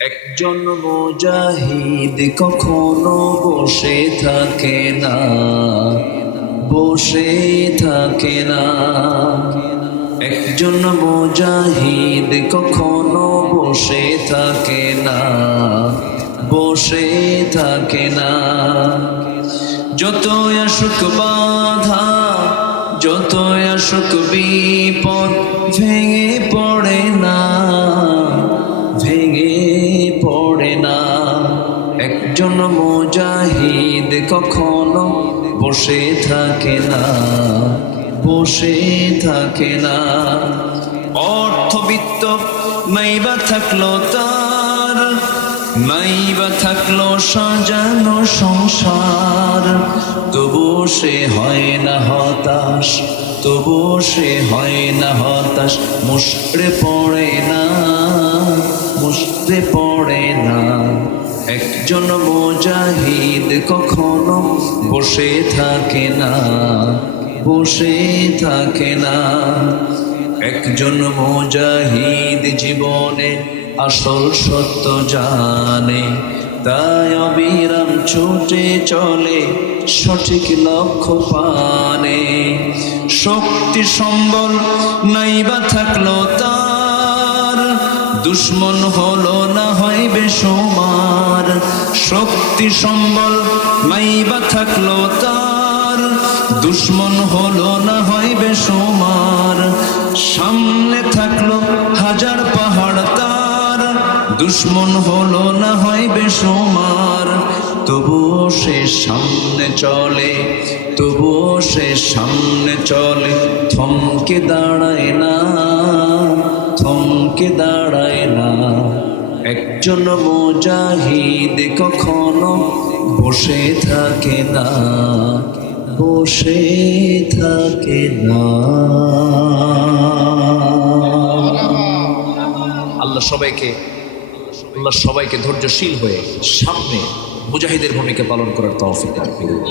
একজন মুজাহিদ কখনো বসে থাকে না, বসে থাকে না। একজন মুজাহিদ কখনো বসে থাকে না, বসে থাকে না। যত আসুক বাধা, যত আসুক বিপদ, ভেঙে পড়ে না, ভেঙে পড়ে না। একজন মুজাহিদ কখনো বসে থাকে না, বসে থাকে না। অর্থবিত্ত মাইবা থাকলো তার, মাইবা থাকলো সাজানো সংসার, তবু সে হয় না হতাশ, তবু সে হয় না হতাশ। মুষড়ে পড়ে না, মুষড়ে পড়ে না। একজন মুজাহিদ কখনো বসে থাকে না, বসে থাকে না। একজন মুজাহিদ জীবনে আসল সত্য জানে, তাই অবিরাম ছুটে চলে সঠিক লক্ষ্য পানে। শক্তি সম্বল নাইবা থাকলো তার, দুশ্মন হলো না হয় বেসুমার। শক্তি সম্বল নাইবা থাকলো তার, দুশ্মন হলো না হয় বেসুমার। সামনে থাকলো হাজার পাহাড় তার, দুশ্মন হলো না হয় বেসুমার। তবুও সে সামনে চলে, তবুও সে সামনে চলে। থমকে দাঁড়ায় না, থমকে দাঁড়ায় না। একজন মুজাহিদ কখনো বসে থাকে না, বসে থাকে না। আল্লাহ সবাইকে ধৈর্যশীল হয়ে সামনে মুজাহিদের ভূমিকা পালন করার তৌফিক দান করুন।